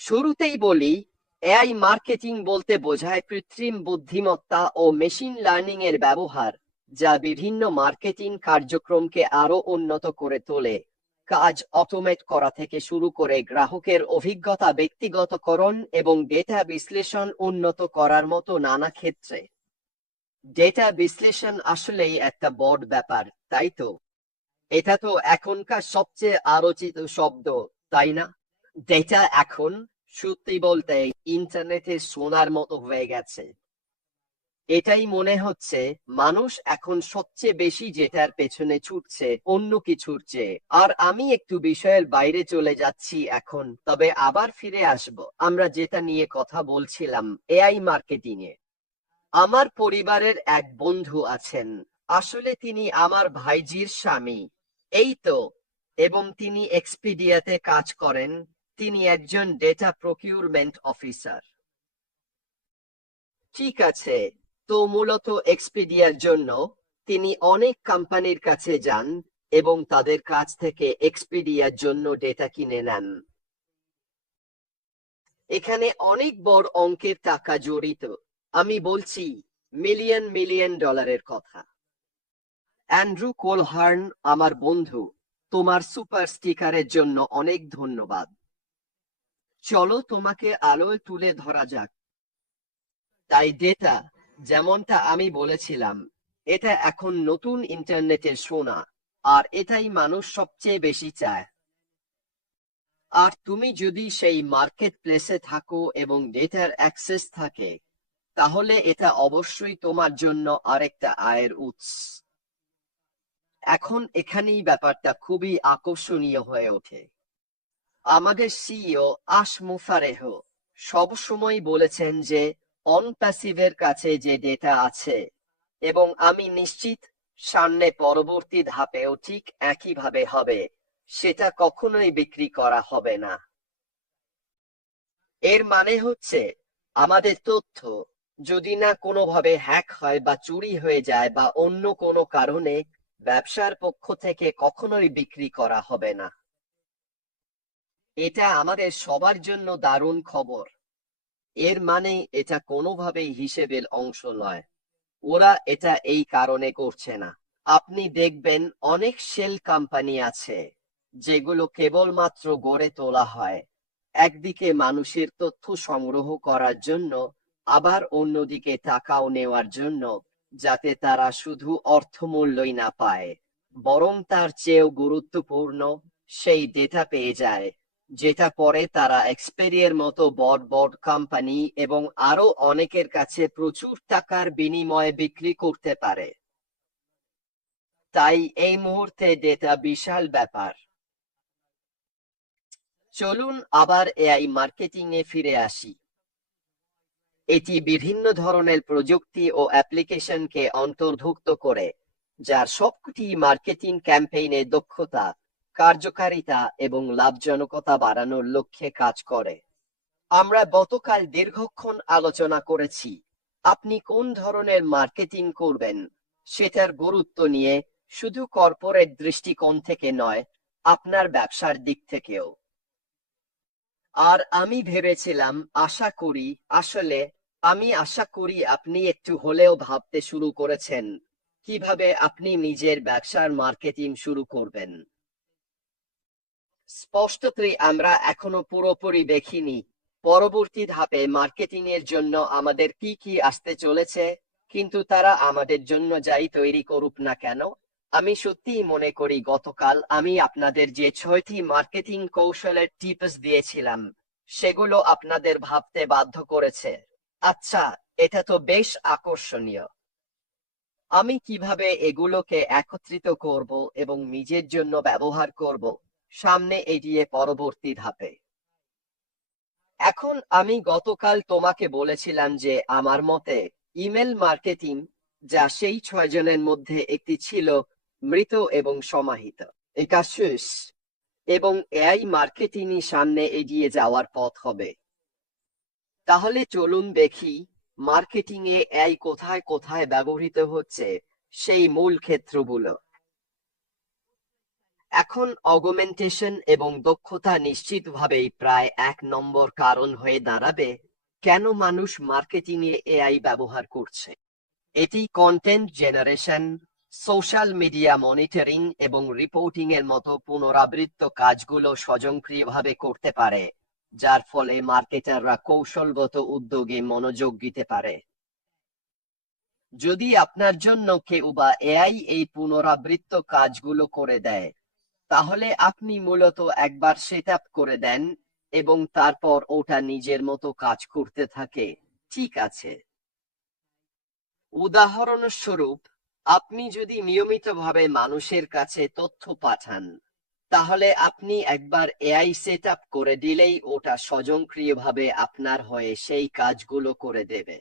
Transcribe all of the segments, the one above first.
শুরুতেই বলি, AI marketing বলতে বোঝায় কৃত্রিম বুদ্ধিমত্তা ও মেশিন লার্নিং এর ব্যবহার, যা বিভিন্ন মার্কেটিং কার্যক্রমকে আরো উন্নত করে তোলে। কাজ অটোমেট করা থেকে শুরু করে গ্রাহকের অভিজ্ঞতা ব্যক্তিগতকরণ এবং ডেটা বিশ্লেষণ উন্নত করার মতো নানা ক্ষেত্রে। ডেটা বিশ্লেষণ আসলেই একটা বড় ব্যাপার, তাই তো? এটা তো এখনকার সবচেয়ে আলোচিত শব্দ, তাই না? ডেটা এখন, সত্যি বলতে, ইন্টারনেটের সোনার মতো হয়ে গেছে। এটাই মনে হচ্ছে মানুষ এখন সবচেয়ে বেশি যেটার পেছনে ছুটছে অন্য কিছুর চেয়ে। আর আমি একটু বিষয়ের বাইরে চলে যাচ্ছি এখন, তবে আবার ফিরে আসব আমরা যেটা নিয়ে কথা বলছিলাম, এআই মার্কেটিং এ। আমার পরিবারের এক বন্ধু আছেন, আসলে তিনি আমার ভাইজির স্বামী। এই তো। এবং তিনি এক্সপিডিয়াতে কাজ করেন। তিনি একজন ডেটা প্রকিউরমেন্ট অফিসার। ঠিক আছে। তো মূলত এক্সপিডিয়ার জন্য তিনি অনেক কোম্পানির কাছে যান এবং তাদের কাছ থেকে এক্সপিডিয়ার জন্য ডেটা কিনে নেন। এখানে অনেক বড় অঙ্কের টাকা জড়িত। আমি বলছি মিলিয়ন মিলিয়ন ডলারের কথা। অ্যান্ড্রু কোলহার্ন, আমার বন্ধু, তোমার সুপার স্টিকারের জন্য অনেক ধন্যবাদ। চলো তোমাকে আলোয় তুলে ধরা যাক। তাই ডেটা, যেমনটা আমি বলেছিলাম, এটা এখন নতুন ইন্টারনেটের সোনা, আর এটাই মানুষ সবচেয়ে বেশি চায়। আর তুমি যদি সেই মার্কেট প্লেসে থাকো এবং ডেটার অ্যাক্সেস থাকে, তাহলে এটা অবশ্যই তোমার জন্য আরেকটা আয়ের উৎস। এখন এখানেই ব্যাপারটা খুবই আকর্ষণীয় হয়ে ওঠে। আমাদের সিইও আশ মুফারেহ সব সময় বলেছেন যে অন প্যাসিভের কাছে যে ডেটা আছে, এবং আমি নিশ্চিত সামনে পরবর্তী ধাপেও ঠিক একইভাবে হবে, সেটা কখনোই বিক্রি করা হবে না। এর মানে হচ্ছে আমাদের তথ্য যদি না কোনোভাবে হ্যাক হয় বা চুরি হয়ে যায় বা অন্য কোনো কারণে, ব্যবসার পক্ষ থেকে কখনোই বিক্রি করা হবে না। এটা আমাদের সবার জন্য দারুণ খবর। এর মানে এটা কোনোভাবেই হিসেবের অংশ নয়। ওরা এটা এই কারণে করছে না। আপনি দেখবেন অনেক শেল কোম্পানি আছে যেগুলো কেবলমাত্র গড়ে তোলা হয় একদিকে মানুষের তথ্য সংগ্রহ করার জন্য, আবার অন্যদিকে টাকাও নেওয়ার জন্য, যাতে তারা শুধু অর্থমূল্যই না পায়, বরং তার চেয়েও গুরুত্বপূর্ণ সেই ডেটা পেয়ে যায়, যেটা পরে তারা এক্সপেরিয়ার মতো বড় বড় কোম্পানি এবং আরো অনেকের কাছে প্রচুর টাকার বিনিময়ে বিক্রি করতে পারে। তাই এই মুহূর্তে ডেটা বিশাল ব্যাপার। চলুন আবার এআই মার্কেটিং এ ফিরে আসি। এটি বিভিন্ন ধরনের প্রযুক্তি ও অ্যাপ্লিকেশনকে অন্তর্ভুক্ত করে, যার সবকটি মার্কেটিং ক্যাম্পেইনে দক্ষতা, কার্যকারিতা এবং লাভজনকতা বাড়ানোর লক্ষ্যে কাজ করে। আমরা গতকাল দীর্ঘক্ষণ আলোচনা করেছি আপনি কোন ধরনের মার্কেটিং করবেন সেটার গুরুত্ব নিয়ে, শুধু কর্পোরেট দৃষ্টিকোণ থেকে নয়, আপনার ব্যবসার দিক থেকেও। আর আমি ভেবেছিলাম, আমি আশা করি আপনি একটু হলেও ভাবতে শুরু করেছেন কিভাবে আপনি নিজের ব্যবসার মার্কেটিং শুরু করবেন। স্পষ্টতই আমরা এখনো পুরোপুরি দেখিনি পরবর্তী ধাপে মার্কেটিং এর জন্য আমাদের কি কি আসতে চলেছে, কিন্তু তারা আমাদের জন্য যাই তৈরি করুক না কেন, আমি সত্যিই মনে করি গতকাল আমি আপনাদের যে 6টি মার্কেটিং কৌশলের টিপস দিয়েছিলাম, সেগুলো আপনাদের ভাবতে বাধ্য করেছে। আচ্ছা, এটা তো বেশ আকর্ষণীয়। আমি কিভাবে এগুলোকে একত্রিত করব এবং নিজের জন্য ব্যবহার করব, সামনে এগিয়ে পরবর্তী ধাপে। এখন আমি গতকাল তোমাকে বলেছিলাম যে আমার মতে ইমেল মার্কেটিং, যা সেই 6জনের মধ্যে একটি ছিল, মৃত এবং সমাহিত। একাশিস এবং এআই মার্কেটিংই সামনে এগিয়ে যাওয়ার পথ হবে। তাহলে চলুন দেখি মার্কেটিং এ এআই কোথায় কোথায় ব্যবহৃত হচ্ছে, সেই মূল ক্ষেত্রগুলো। এখন অগুমেন্টেশন এবং দক্ষতা নিশ্চিতভাবেই প্রায় 1 নম্বর কারণ হয়ে দাঁড়াবে কেন মানুষ মার্কেটিংয়ে এআই ব্যবহার করছে। এটি content generation, social media monitoring এবং রিপোর্টিং এর মতো পুনরাবৃত্ত কাজগুলো স্বয়ংক্রিয়ভাবে করতে পারে, যার ফলে মার্কেটাররা কৌশলগত উদ্যোগে মনোযোগ দিতে পারে। যদি আপনার জন্য কেউ বা এআই এই পুনরাবৃত্ত কাজগুলো করে দেয়, তাহলে আপনি মূলত একবার সেটআপ করে দেন এবং তারপর ওটা নিজের মতো কাজ করতে থাকে। ঠিক আছে। উদাহরণস্বরূপ, আপনি যদি নিয়মিতভাবে মানুষের কাছে তথ্য পাঠান, তাহলে আপনি একবার এআই সেটআপ করে দিলেই ওটা স্বয়ংক্রিয়ভাবে আপনার হয়ে সেই কাজগুলো করে দেবে।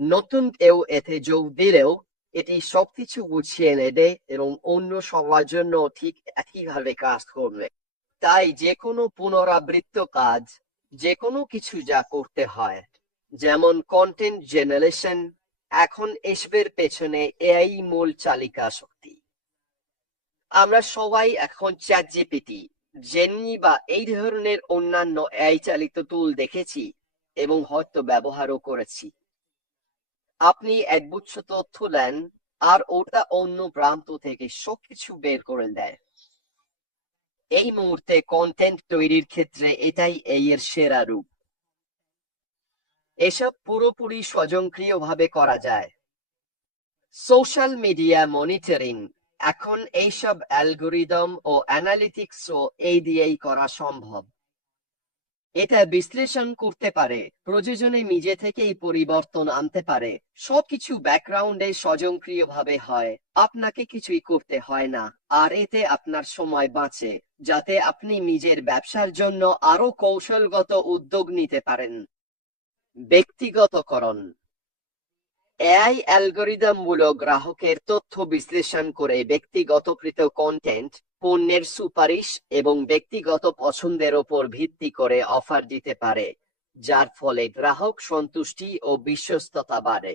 নতুন কেউ এতে যোগ দিলেও এটি সবকিছু গুছিয়ে নেবে এবং অন্য সবার জন্য ঠিক একইভাবে কাজ করবে। তাই যে কোনো পুনরাবৃত্ত কাজ, যে কোনো কিছু যা করতে হয়, যেমন কন্টেন্ট জেনারেশন, এখন এসবের পেছনে এআই মূল চালিকা শক্তি। আমরা সবাই এখন চ্যাটজিপিটি, জেমিনি বা এই ধরনের অন্যান্য এআই চালিত টুল দেখেছি এবং হয়তো ব্যবহারও করেছি। আপনি একগুচ্ছ তথ্য দেন আর ওটা অন্য প্রান্ত থেকে সবকিছু বের করে দেয়। এই মুহূর্তে কন্টেন্ট তৈরির ক্ষেত্রে এটাই এর সেরা রূপ। এসব পুরোপুরি স্বয়ংক্রিয়ভাবে করা যায়। সোশ্যাল মিডিয়া মনিটরিং, এখন এইসব অ্যালগোরিদম ও অ্যানালিটিক্সও এই দিয়েই করা সম্ভব। এটা বিশ্লেষণ করতে পারে, প্রয়োজনে নিজে থেকেই পরিবর্তন আনতে পারে। সবকিছু ব্যাকগ্রাউন্ডে স্বয়ংক্রিয়ভাবে হয়, আপনাকে কিছুই করতে হয় না। আর এতে আপনার সময় বাঁচে, যাতে আপনি নিজের ব্যবসার জন্য আরো কৌশলগত উদ্যোগ নিতে পারেন। ব্যক্তিগতকরণ, এআই অ্যালগোরিদমগুলো গ্রাহকের তথ্য বিশ্লেষণ করে ব্যক্তিগতকৃত কন্টেন্ট, পণ্যের সুপারিশ এবং ব্যক্তিগত পছন্দের ওপর ভিত্তি করে অফার দিতে পারে, যার ফলে গ্রাহক সন্তুষ্টি ও বিশ্বস্ততা বাড়ে।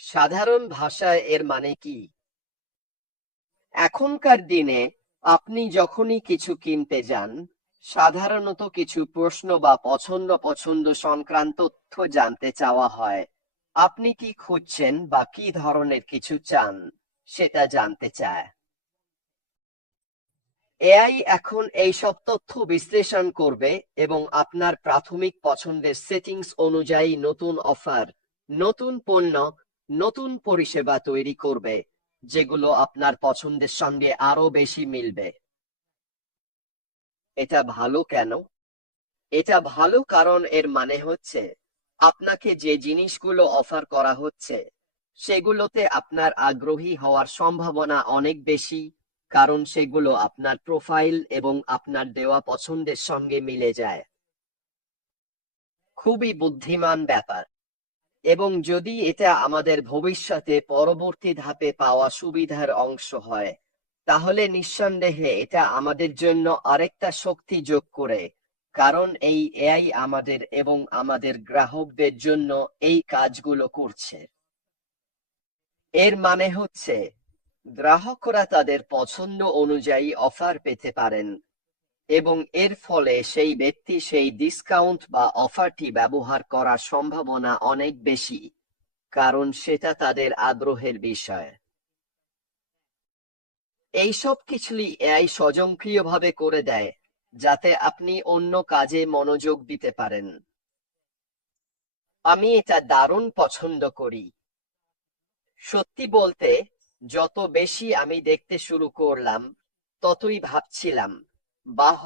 সাধারণ ভাষায় এর মানে কি? এখনকার দিনে আপনি যখনই কিছু কিনতে যান, সাধারণত কিছু প্রশ্ন বা পছন্দ সংক্রান্ত তথ্য জানতে চাওয়া হয়। আপনি কি খুঁজছেন বা কি ধরনের কিছু চান, সেটা জানতে চায়। এআই এখন এই সব তথ্য বিশ্লেষণ করবে এবং আপনার প্রাথমিক পছন্দের সেটিংস অনুযায়ী নতুন অফার, নতুন পণ্য, নতুন পরিষেবা তৈরি করবে, যেগুলো আপনার পছন্দের সঙ্গে আরো বেশি মিলবে। এটা ভালো কেন? এটা ভালো কারণ এর মানে হচ্ছে আপনাকে যে জিনিসগুলো অফার করা হচ্ছে, সেগুলোতে আপনার আগ্রহী হওয়ার সম্ভাবনা অনেক বেশি, কারণ সেগুলো আপনার প্রোফাইল এবং আপনার দেওয়া পছন্দের সঙ্গে মিলে যায়। খুবই বুদ্ধিমান ব্যাপার। এবং যদি এটা আমাদের ভবিষ্যতে পরবর্তী ধাপে পাওয়া সুবিধার অংশ হয়, তাহলে নিঃসন্দেহে এটা আমাদের জন্য আরেকটা শক্তি যোগ করে, কারণ এই এআই আমাদের এবং আমাদের গ্রাহকদের জন্য এই কাজগুলো করছে। এর মানে হচ্ছে গ্রাহকরা তাদের পছন্দ অনুযায়ী অফার পেতে পারেন এবং এর ফলে সেই ব্যক্তি সেই ডিসকাউন্ট বা অফারটি ব্যবহার করার সম্ভাবনা অনেক বেশি, কারণ সেটা তাদের আগ্রহের বিষয়। এই সব কিছুই এআই স্বয়ংক্রিয়ভাবে করে দেয়, যাতে আপনি অন্য কাজে মনোযোগ দিতে পারেন। আমি এটা দারুণ পছন্দ করি। সত্যি বলতে, যত বেশি আমি দেখতে শুরু করলাম, ততই ভাবছিলাম, বাহ,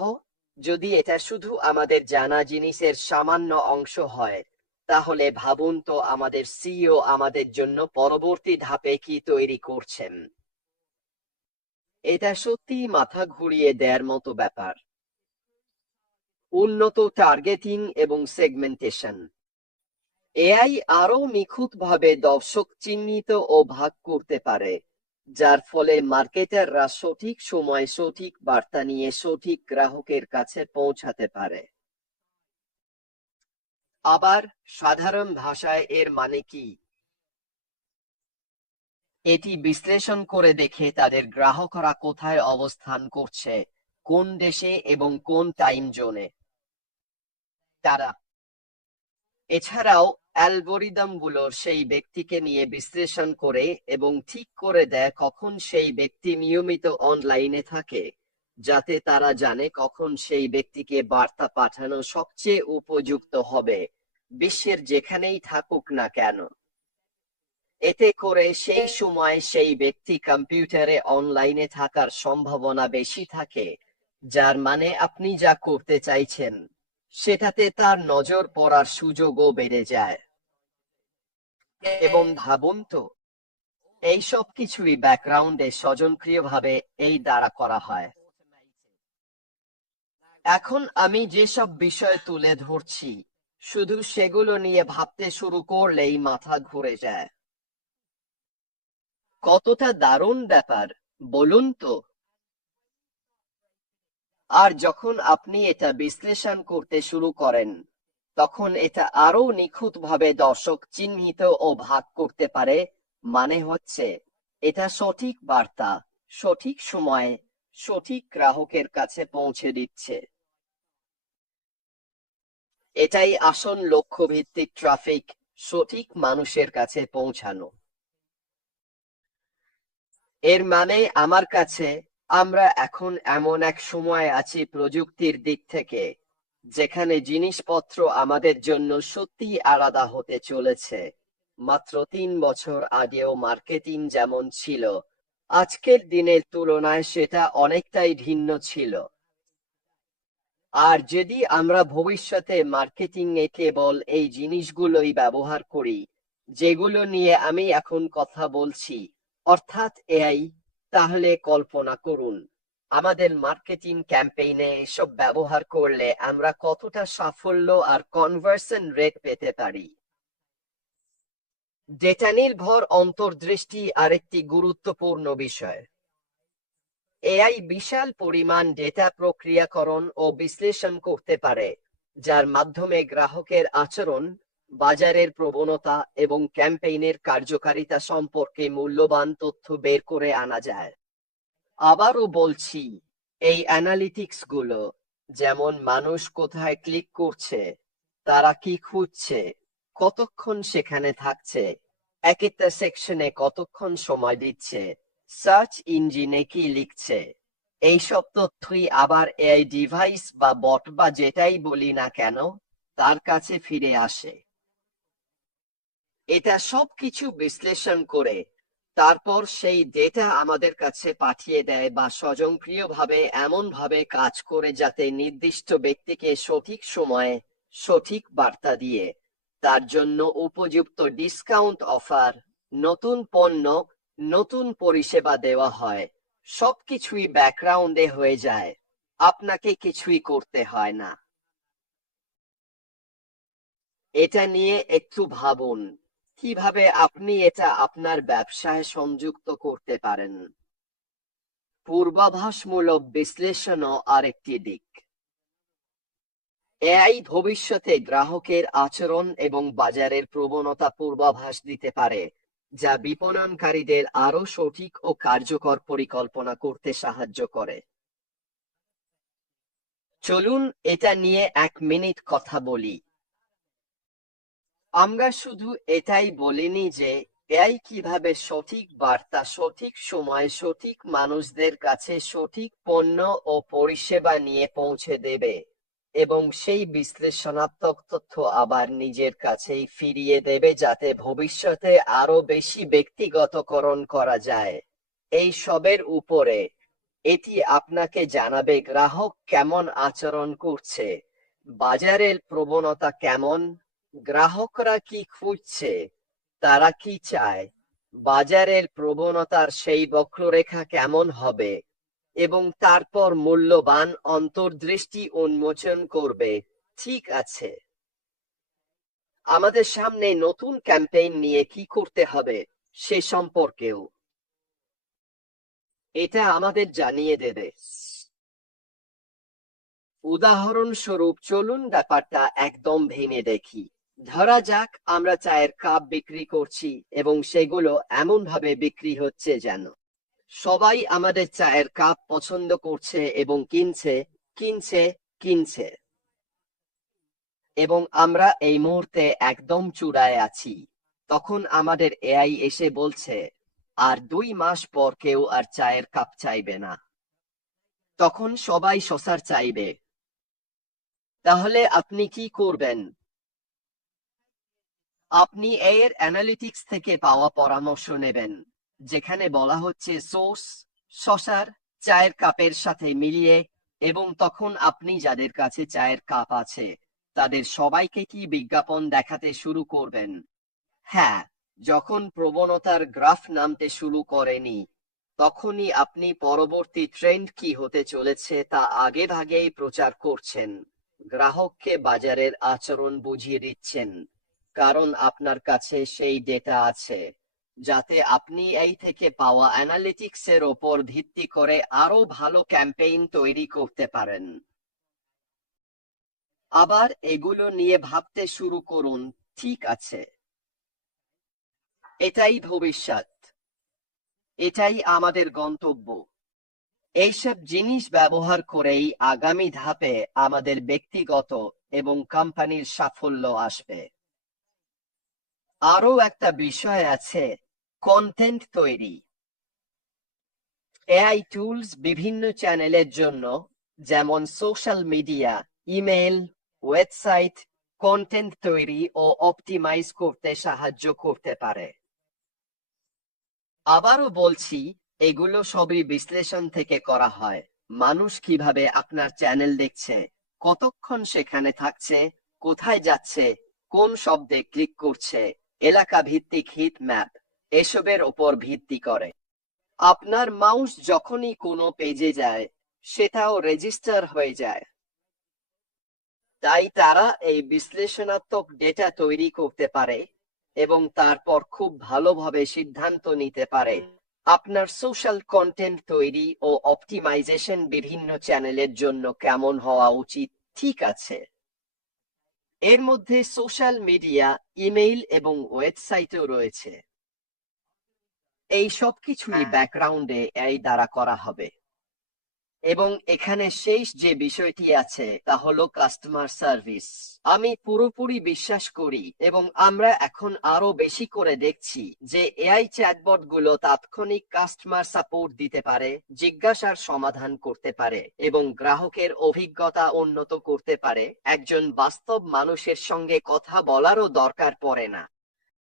যদি এটা শুধু আমাদের জানা জিনিসের সামান্য অংশ হয়, তাহলে ভাবুন তো আমাদের সিইও আমাদের জন্য পরবর্তী ধাপে কি তৈরি করছেন। এটা সত্যিই মাথা ঘুরিয়ে দেয়ার মতো ব্যাপার। উন্নত টার্গেটিং এবং সেগমেন্টেশন, এআই আরো নিখুঁতভাবে দর্শক চিহ্নিত ও ভাগ করতে পারে, যার ফলে মার্কেটাররা সঠিক সময়ে সঠিক বার্তা নিয়ে সঠিক গ্রাহকের কাছে পৌঁছাতে পারে। আবার সাধারণ ভাষায় এর মানে কি? এটি বিশ্লেষণ করে দেখে তাদের গ্রাহকরা কোথায় অবস্থান করছে, কোন দেশে এবং কোন টাইম জোনে তারা। এছাড়াও অ্যালগোরিদমগুলোর সেই ব্যক্তিকে নিয়ে বিশ্লেষণ করে এবং ঠিক করে দেয় কখন সেই ব্যক্তি নিয়মিত অনলাইনে থাকে, যাতে তারা জানে কখন সেই ব্যক্তিকে বার্তা পাঠানো সবচেয়ে উপযুক্ত হবে, বিশ্বের যেখানেই থাকুক না কেন। এতে করে সেই সময় সেই ব্যক্তি কম্পিউটারে অনলাইনে থাকার সম্ভাবনা বেশি থাকে, যার মানে আপনি যা করতে চাইছেন সেটাতে তার নজর পড়ার সুযোগও বেড়ে যায়। এবং ভাবুন তো, এই সব কিছুই ব্যাকগ্রাউন্ডে স্বয়ংক্রিয়ভাবে এই দ্বারা করা হয়। এখন আমি যেসব বিষয় তুলে ধরছি, শুধু সেগুলো নিয়ে ভাবতে শুরু করলেই মাথা ঘুরে যায়। কতটা দারুণ ব্যাপার, বলুন তো? আর যখন আপনি এটা বিশ্লেষণ করতে শুরু করেন, তখন এটা আরো নিখুঁতভাবে দর্শক চিহ্নিত ও ভাগ করতে পারে। মানে হচ্ছে, এটা সঠিক বার্তা সঠিক সময়ে সঠিক গ্রাহকের কাছে পৌঁছে দিচ্ছে। এটাই আসল লক্ষ্যভিত্তিক ট্রাফিক, সঠিক মানুষের কাছে পৌঁছানো। এর মানে আমার কাছে, আমরা এখন এমন এক সময়ে আছি প্রযুক্তির দিক থেকে, যেখানে জিনিসপত্র আমাদের জন্য সত্যিই আলাদা হতে চলেছে। মাত্র 3 বছর আগেও মার্কেটিং যেমন ছিল, আজকের দিনের তুলনায় সেটা অনেকটাই ভিন্ন ছিল। আর যদি আমরা ভবিষ্যতে মার্কেটিং এ কেবল এই জিনিসগুলোই ব্যবহার করি যেগুলো নিয়ে আমি এখন কথা বলছি, অর্থাৎ এআই, তাহলে কল্পনা করুন আমাদের মার্কেটিং ক্যাম্পেইনে এসব ব্যবহার করলে আমরা কতটা সাফল্য আর কনভার্সন রেট পেতে পারি। ডেটা নির্ভর অন্তর্দৃষ্টি আরেকটি গুরুত্বপূর্ণ বিষয়। এআই বিশাল পরিমাণ ডেটা প্রক্রিয়াকরণ ও বিশ্লেষণ করতে পারে, যার মাধ্যমে গ্রাহকের আচরণ, বাজারের প্রবণতা এবং ক্যাম্পেইনের কার্যকারিতা সম্পর্কে মূল্যবান তথ্য বের করে আনা যায়। আবারও বলছি, এই অ্যানালিটিক্স গুলো, যেমন মানুষ কোথায় ক্লিক করছে, তারা কি খুঁজছে, কতক্ষণ সেখানে থাকছে, এক একটা সেকশনে কতক্ষণ সময় দিচ্ছে, সার্চ ইঞ্জিনে কি লিখছে, এইসব তথ্যই আবার এআই ডিভাইস বা বট বা যেটাই বলি না কেন, তার কাছে ফিরে আসে। এটা সবকিছু বিশ্লেষণ করে তারপর সেই ডেটা আমাদের কাছে পাঠিয়ে দেয় বা স্বয়ংক্রিয়ভাবে এমনভাবে কাজ করে যাতে নির্দিষ্ট ব্যক্তিকে সঠিক সময়ে সঠিক বার্তা দিয়ে তার জন্য উপযুক্ত ডিসকাউন্ট অফার, নতুন পণ্য, নতুন পরিষেবা দেওয়া হয়। সবকিছুই ব্যাকগ্রাউন্ডে হয়ে যায়, আপনাকে কিছুই করতে হয় না। এটা নিয়ে একটু ভাবুন, কিভাবে আপনি এটা আপনার ব্যবসায় সংযুক্ত করতে পারেন। পূর্বাভাসমূলক বিশ্লেষণও আরেকটি দিক। এআই ভবিষ্যতে গ্রাহকের আচরণ এবং বাজারের প্রবণতা পূর্বাভাস দিতে পারে, যা বিপণনকারীদের আরো সঠিক ও কার্যকর পরিকল্পনা করতে সাহায্য করে। চলুন এটা নিয়ে 1 মিনিট কথা বলি। আমরা শুধু এটাই বলিনি যে এআই কিভাবে সঠিক বার্তা সঠিক সময়ে সঠিক মানুষদের কাছে সঠিক পণ্য ও পরিষেবা নিয়ে পৌঁছে দেবে এবং সেই বিশ্লেষণাত্মক তথ্য আবার নিজের কাছেই ফিরিয়ে দেবে, যাতে ভবিষ্যতে আরো বেশি ব্যক্তিগতকরণ করা যায়। এই সবের উপরে, এটি আপনাকে জানাবে গ্রাহক কেমন আচরণ করছে, বাজারের প্রবণতা কেমন, গ্রাহকরা কি খুঁজছে, তারা কি চায়, বাজারের প্রবণতার সেই বক্ররেখা কেমন হবে, এবং তারপর মূল্যবান অন্তর্দৃষ্টি উন্মোচন করবে। ঠিক আছে, আমাদের সামনে নতুন ক্যাম্পেইন নিয়ে কি করতে হবে সে সম্পর্কেও এটা আমাদের জানিয়ে দেবে। উদাহরণস্বরূপ চলুন ব্যাপারটা একদম ভেঙে দেখি। ধরা যাক আমরা চায়ের কাপ বিক্রি করছি এবং সেগুলো এমন ভাবে বিক্রি হচ্ছে যেন সবাই আমাদের চায়ের কাপ পছন্দ করছে এবং কিনছে কিনছে কিনছে, এবং আমরা এই মুহূর্তে একদম চূড়ায় আছি। তখন আমাদের এআই এসে বলছে, আর 2 মাস পর কেউ আর চায়ের কাপ চাইবে না। তখন সবাই সসার চাইবে। তাহলে আপনি কি করবেন? আপনি এর অ্যানালিটিক্স থেকে পাওয়া পরামর্শ নেবেন, যেখানে বলা হচ্ছে সোর্স শসার চায়ের কাপের সাথে মিলিয়ে, এবং তখন আপনি যাদের কাছে চায়ের কাপ আছে তাদের সবাইকে কি বিজ্ঞাপন দেখাতে শুরু করবেন? হ্যাঁ, যখন প্রবণতার গ্রাফ নামতে শুরু করেনি, তখনই আপনি পরবর্তী ট্রেন্ড কি হতে চলেছে তা আগেভাগেই প্রচার করছেন। গ্রাহককে বাজারের আচরণ বুঝিয়ে দিচ্ছেন, কারণ আপনার কাছে সেই ডেটা আছে, যাতে আপনি এই থেকে পাওয়া অ্যানালিটিক্সের ওপর ভিত্তি করে আরো ভালো ক্যাম্পেইন তৈরি করতে পারেন। আবার এগুলো নিয়ে ভাবতে শুরু করুন, ঠিক আছে, এটাই ভবিষ্যৎ, এটাই আমাদের গন্তব্য। এইসব জিনিস ব্যবহার করেই আগামী ধাপে আমাদের ব্যক্তিগত এবং কোম্পানির সাফল্য আসবে। আরো একটা বিষয় আছে, কন্টেন্ট তৈরি। এআই টুলস বিভিন্ন চ্যানেলের জন্য, যেমন social media, email, website, content তৈরি ও অপটিমাইজ করতে সাহায্য করতে পারে। আবারও বলছি, এগুলো সবই বিশ্লেষণ থেকে করা হয়। মানুষ কিভাবে আপনার চ্যানেল দেখছে, কতক্ষণ সেখানে থাকছে, কোথায় যাচ্ছে, কোন শব্দে ক্লিক করছে, এলাকা ভিত্তিক হিট ম্যাপ, এসবের ওপর ভিত্তি করে। আপনার মাউস যখনই কোনো পেজে যায়, সেটাও রেজিস্টার হয়ে যায়। তাই তারা এই বিশ্লেষণাত্মক ডেটা তৈরি করতে পারে এবং তারপর খুব ভালোভাবে সিদ্ধান্ত নিতে পারে আপনার সোশ্যাল কন্টেন্ট তৈরি ও অপটিমাইজেশন বিভিন্ন চ্যানেলের জন্য কেমন হওয়া উচিত। ঠিক আছে, এর মধ্যে সোশ্যাল মিডিয়া, ইমেইল এবং ওয়েবসাইটও রয়েছে। এই সব কিছুই ব্যাকগ্রাউন্ডে এই দ্বারা করা হবে। এবং এখানে শেষ যে বিষয়টি আছে তা হলো কাস্টমার সার্ভিস। আমি পুরোপুরি বিশ্বাস করি এবং আমরা এখন আরো বেশি করে দেখছি যে এআই চ্যাটবট গুলো তাৎক্ষণিক কাস্টমার সাপোর্ট দিতে পারে, জিজ্ঞাসার সমাধান করতে পারে এবং গ্রাহকের অভিজ্ঞতা উন্নত করতে পারে। একজন বাস্তব মানুষের সঙ্গে কথা বলারও দরকার পড়ে না।